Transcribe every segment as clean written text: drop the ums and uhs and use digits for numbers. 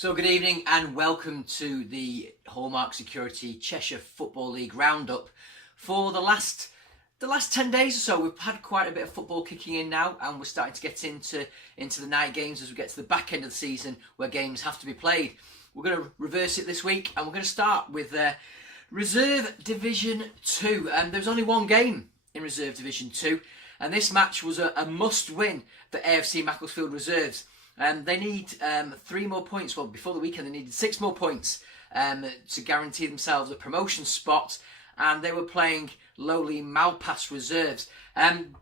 So good evening and welcome to the Hallmark Security Cheshire Football League roundup. For the last 10 days or so, we've had quite a bit of football kicking in now, and we're starting to get into the night games as we get to the back end of the season where games have to be played. We're going to reverse it this week, and we're going to start with Reserve Division 2. There was only one game in Reserve Division 2, and this match was a must-win for AFC Macclesfield Reserves. They need 3 more points. Well, before the weekend, they needed 6 more points to guarantee themselves a promotion spot, and they were playing lowly Malpass Reserves.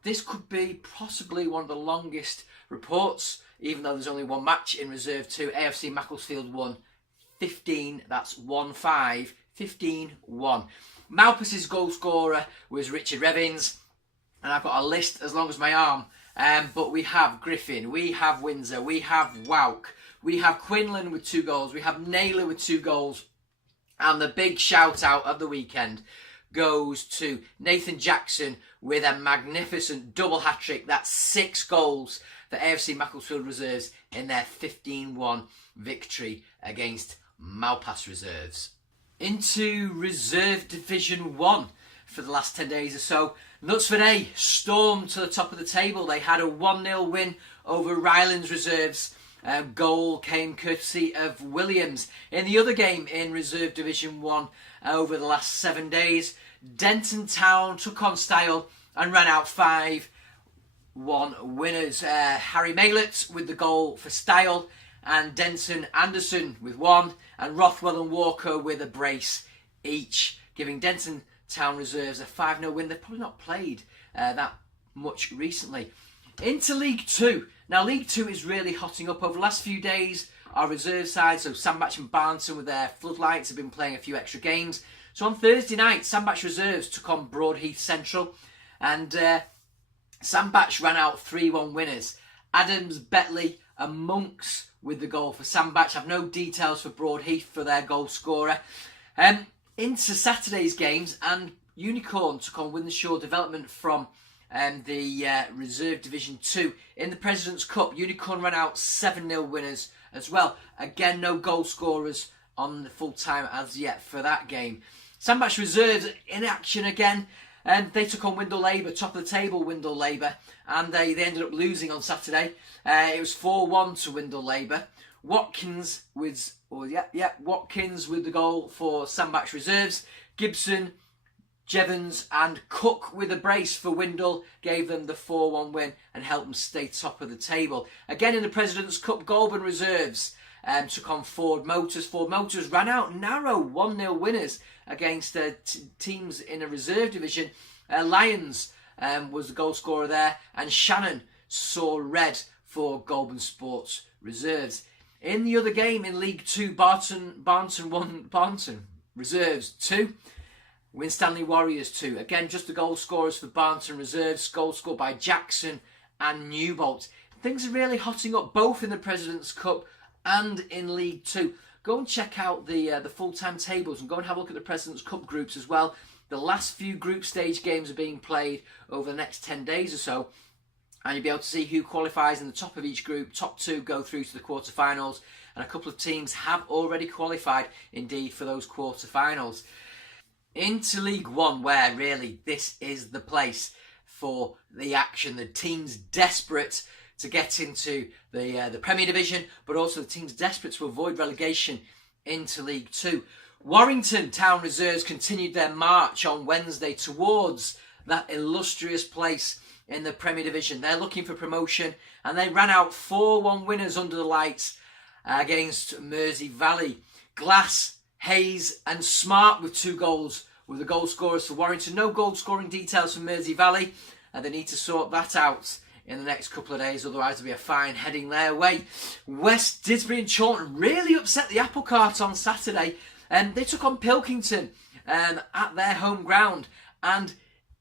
This could be possibly one of the longest reports, even though there's only one match in Reserve 2. AFC Macclesfield won 15, that's 1-5, 15-1. Malpass's goal scorer was Richard Revins, and I've got a list as long as my arm. But we have Griffin, we have Windsor, we have Wouk, we have Quinlan with 2 goals, we have Naylor with 2 goals, and the big shout out of the weekend goes to Nathan Jackson with a magnificent double hat-trick. That's 6 goals for AFC Macclesfield Reserves in their 15-1 victory against Malpass Reserves. Into Reserve Division 1 for the last 10 days or so. Knutsford A stormed to the top of the table. They had a 1-0 win over Rylands Reserves. Goal came courtesy of Williams. In the other game in Reserve Division 1 over the last 7 days, Denton Town took on Style and ran out 5-1 winners. Harry Maylett with the goal for Style, and Denton Anderson with 1, and Rothwell and Walker with a brace each, giving Denton Town Reserves a 5-0 win. They've probably not played that much recently. Into League 2. Now, League 2 is really hotting up. Over the last few days, our reserve sides, so Sandbach and Barnton with their floodlights, have been playing a few extra games. So on Thursday night, Sandbach Reserves took on Broadheath Central, and Sandbach ran out 3-1 winners. Adams, Betley and Monks with the goal for Sandbach. I have no details for Broadheath for their goal scorer. Into Saturday's games, and Unicorn took on Windsor Development from the Reserve Division 2. In the President's Cup, Unicorn ran out 7-0 winners as well. Again, no goal scorers on the full time as yet for that game. Sandbach Reserves in action again, and they took on Windle Labour, top of the table Windle Labour, and they ended up losing on Saturday. It was 4-1 to Windle Labour. Watkins with the goal for Sandbach Reserves. Gibson, Jevons and Cook with a brace for Windle gave them the 4-1 win and helped them stay top of the table. Again in the President's Cup, Goulburn Reserves took on Ford Motors. Ford Motors ran out narrow 1-0 winners against teams in a reserve division. Lyons was the goal scorer there, and Shannon saw red for Goulburn Sports Reserves. In the other game in League 2, Barnton Reserves 2, Winstanley Warriors 2. Again, just the goal scorers for Barnton Reserves. Goal scored by Jackson and Newbolt. Things are really hotting up both in the President's Cup and in League 2. Go and check out the full-time tables and go and have a look at the President's Cup groups as well. The last few group stage games are being played over the next 10 days or so, and you'll be able to see who qualifies in the top of each group. Top 2 go through to the quarterfinals, and a couple of teams have already qualified indeed for those quarterfinals. Into League 1, where really this is the place for the action. The teams desperate to get into the Premier Division, but also the teams desperate to avoid relegation into League 2. Warrington Town Reserves continued their march on Wednesday towards that illustrious place in the Premier Division. They're looking for promotion, and they ran out 4-1 winners under the lights against Mersey Valley. Glass, Hayes and Smart with 2 goals were the goal scorers for Warrington. No goal scoring details from Mersey Valley, and they need to sort that out in the next couple of days, otherwise there'll be a fine heading their way. West Didsbury and Chorlton really upset the apple cart on Saturday, and they took on Pilkington at their home ground, and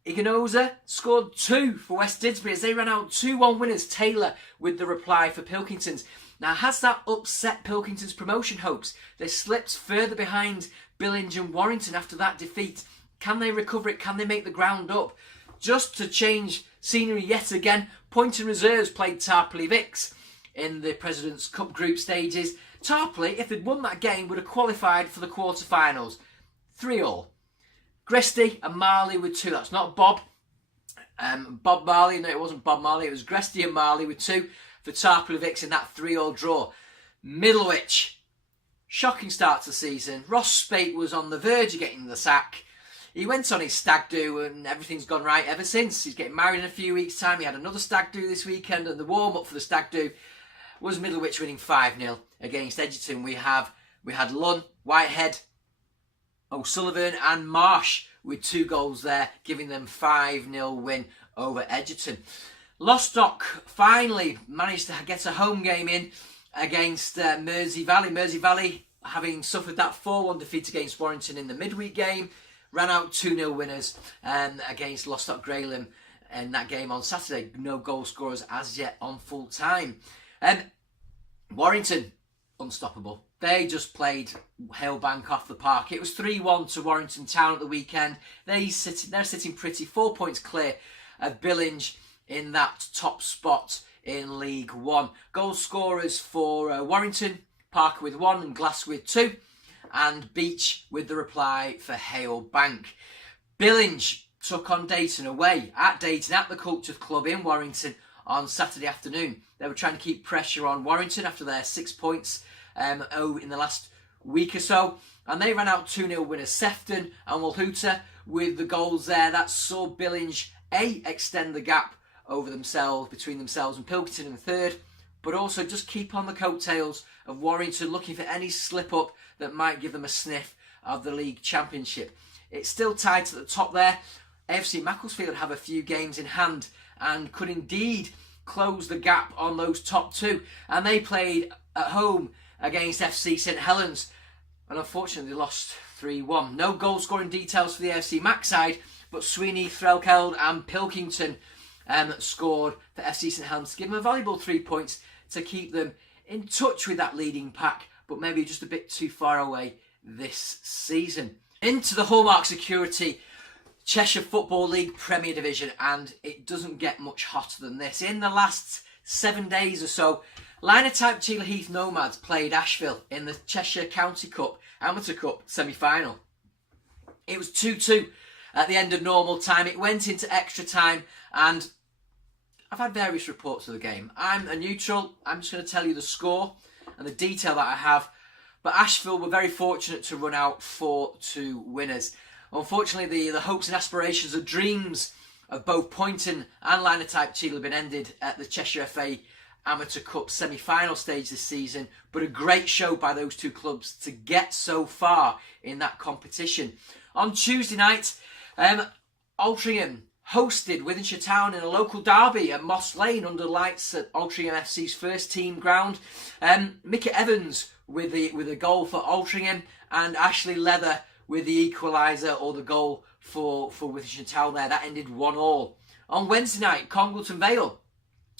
Iganosa scored 2 for West Didsbury as they ran out 2-1 winners. Taylor with the reply for Pilkington's. Now, has that upset Pilkington's promotion hopes? They slipped further behind Billinge and Warrington after that defeat. Can they recover it? Can they make the ground up? Just to change scenery yet again, Poynton Reserves played Tarpley Vicks in the President's Cup group stages Tarpley, if they'd won that game, would have qualified for the quarter-finals. 3-3. Gresty and Marley with 2. That's not Bob. Bob Marley. No, it wasn't Bob Marley. It was Gresty and Marley with 2 for Tarpley Vicks in that 3-3 draw. Middlewich. Shocking start to the season. Ross Spate was on the verge of getting the sack. He went on his stag do and everything's gone right ever since. He's getting married in a few weeks' time. He had another stag do this weekend, and the warm-up for the stag do was Middlewich winning 5-0 against Edgerton. We had Lunn, Whitehead, O'Sullivan and Marsh with 2 goals there, giving them 5-0 win over Edgerton. Lostock finally managed to get a home game in against Mersey Valley. Mersey Valley, having suffered that 4-1 defeat against Warrington in the midweek game, ran out 2-0 winners against Lostock Grayling in that game on Saturday. No goal scorers as yet on full time. Warrington, unstoppable. They just played Halebank off the park. It was 3-1 to Warrington Town at the weekend. They're sitting pretty, 4 points clear of Billinge in that top spot in League One. Goal scorers for Warrington, Parker with 1 and Glass with 2. And Beach with the reply for Halebank. Billinge took on Dayton away at Dayton at the Culture Club in Warrington on Saturday afternoon. They were trying to keep pressure on Warrington after their 6 points in the last week or so, and they ran out 2-0 winners. Sefton and Walhuta with the goals there. That saw Billinge extend the gap over themselves, between themselves and Pilkington in third, but also just keep on the coattails of Warrington, looking for any slip up that might give them a sniff of the league championship. It's still tight at the top there. AFC Macclesfield have a few games in hand and could indeed close the gap on those top 2. And they played at home against FC St Helens and unfortunately lost 3-1. No goal scoring details for the AFC Mac side, but Sweeney, Threlkeld and Pilkington scored for FC St Helens to give them a valuable 3 points to keep them in touch with that leading pack, but maybe just a bit too far away this season. Into the Hallmark Security Cheshire Football League Premier Division, and it doesn't get much hotter than this. In the last 7 days or so, Linotype Chealer Heath Nomads played Asheville in the Cheshire County Cup Amateur Cup semi-final. It was 2-2 at the end of normal time. It went into extra time, and I've had various reports of the game. I'm a neutral. I'm just going to tell you the score and the detail that I have. But Asheville were very fortunate to run out 4-2 winners. Unfortunately, the hopes and aspirations, the dreams of both Poynton and Linotype Cheadle have been ended at the Cheshire FA Amateur Cup semi-final stage this season, but a great show by those 2 clubs to get so far in that competition. On Tuesday night, Altrincham hosted Wythenshawe Town in a local derby at Moss Lane under lights at Altrincham FC's first team ground. Mickey Evans with a goal for Altrincham, and Ashley Leather with the equaliser or the goal for Wythenshawe Town there. That ended 1-1. On Wednesday night, Congleton Vale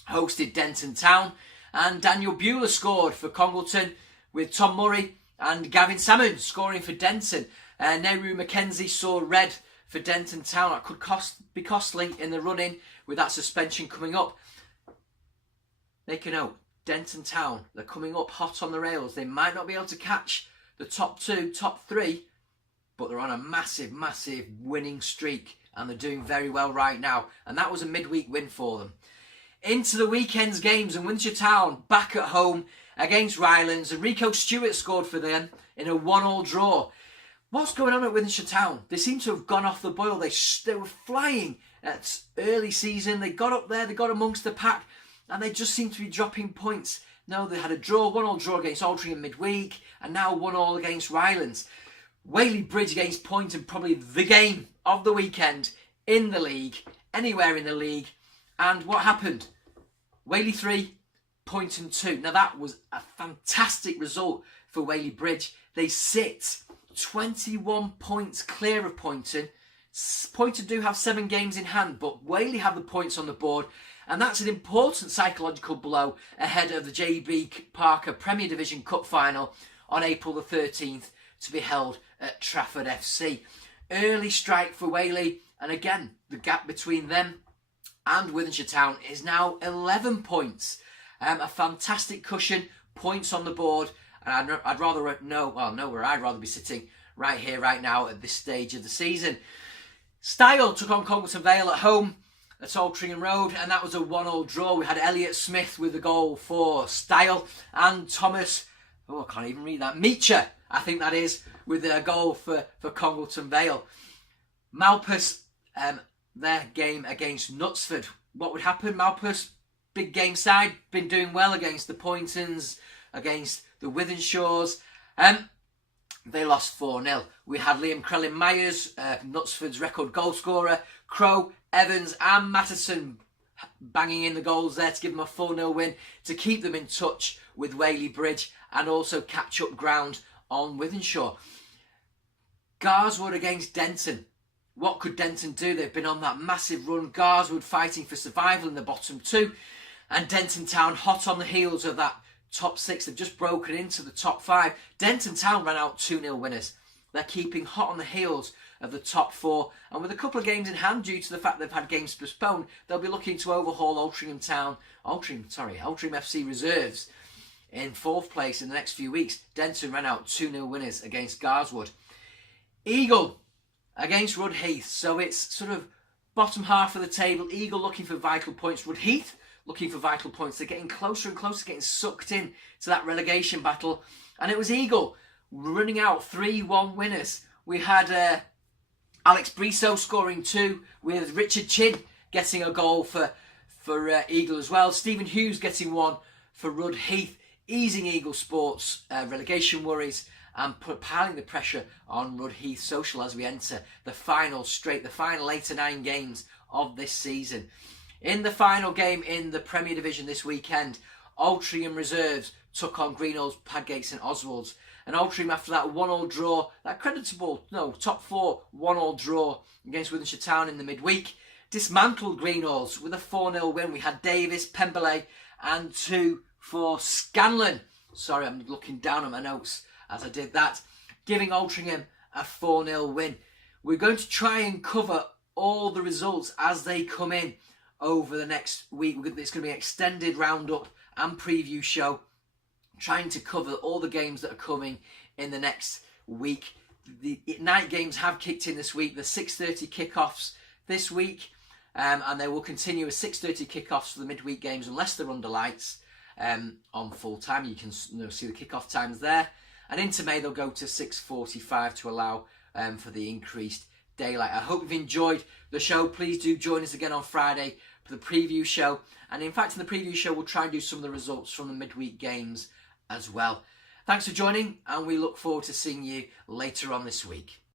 hosted Denton Town, and Daniel Bueller scored for Congleton with Tom Murray and Gavin Salmon scoring for Denton. Nehru Mackenzie saw red for Denton Town. That could be costly in the run-in with that suspension coming up. Make a note, Denton Town, they're coming up hot on the rails. They might not be able to catch the top 2, top 3, but they're on a massive, massive winning streak, and they're doing very well right now. And that was a midweek win for them. Into the weekend's games, and Wythenshawe Town back at home against Rylands. And Rico Stewart scored for them in a 1-1 draw. What's going on at Wythenshawe Town? They seem to have gone off the boil. They were flying at early season. They got up there, they got amongst the pack, and they just seem to be dropping points. No, they had a draw, 1-1 draw against Altrincham midweek, and now 1-1 against Rylands. Whaley Bridge against Poynton, probably the game of the weekend in the league, anywhere in the league. And what happened? Whaley 3, Poynton 2. Now that was a fantastic result for Whaley Bridge. They sit 21 points clear of Poynton. Poynton do have 7 games in hand, but Whaley have the points on the board, and that's an important psychological blow ahead of the JB Parker Premier Division Cup final on April the 13th to be held at Trafford FC. Early strike for Whaley, and again, the gap between them and Wythenshawe Town is now 11 points. A fantastic cushion, points on the board, and I'd rather know where I'd rather be sitting right here, right now at this stage of the season. Style took on Congleton Vale at home at Altrincham Road, and that was a 1-1 draw. We had Elliot Smith with a goal for Style, and Thomas, I can't even read that, Meacher, I think that is, with a goal for Congleton Vale. Malpas, their game against Knutsford. What would happen? Malpas, big game side, been doing well against the Pointons, against the Withenshaws. They lost 4-0. We had Liam Crellin-Myers, Knutsford's record goal scorer, Crow, Evans and Matteson banging in the goals there to give them a 4-0 win to keep them in touch with Whaley Bridge and also catch up ground on Withenshaw. Garswood against Denton. What could Denton do? They've been on that massive run. Garswood fighting for survival in the bottom two, and Denton Town hot on the heels of that top six. They've just broken into the top five. Denton Town ran out 2-0 winners. They're keeping hot on the heels of the top four, and with a couple of games in hand due to the fact they've had games postponed, they'll be looking to overhaul Altrincham FC reserves in fourth place in the next few weeks. Denton ran out 2-0 winners against Garswood. Eagle against Rudheath, so it's sort of bottom half of the table. Eagle looking for vital points. Rudheath looking for vital points. They're getting closer and closer, getting sucked in to that relegation battle. And it was Eagle running out 3-1 winners. We had Alex Briso scoring 2, with Richard Chin getting a goal for Eagle as well. Stephen Hughes getting 1 for Rudheath, easing Eagle Sports' relegation worries and piling the pressure on Rudheath Social as we enter the final 8 to 9 games of this season. In the final game in the Premier Division this weekend, Altrincham Reserves took on Greenhills Padgate St Oswald's. And Altrincham, after that 1-1 draw, that top 4 1-1 draw against Withenshaw Town in the midweek, dismantled Greenhills with a 4-0 win. We had Davis, Pemberley and 2 for Scanlon. Sorry, I'm looking down at my notes as I did that. Giving Altrincham a 4-0 win. We're going to try and cover all the results as they come in over the next week. It's going to be an extended roundup and preview show, trying to cover all the games that are coming in the next week. The night games have kicked in this week. The 6:30 kickoffs this week, and they will continue as 6:30 kickoffs for the midweek games unless they're under lights on full time. You can see the kickoff times there. And into May they'll go to 6:45 to allow for the increased daylight. I hope you've enjoyed the show. Please do join us again on Friday for the preview show. And in fact, in the preview show, we'll try and do some of the results from the midweek games as well. Thanks for joining, and we look forward to seeing you later on this week.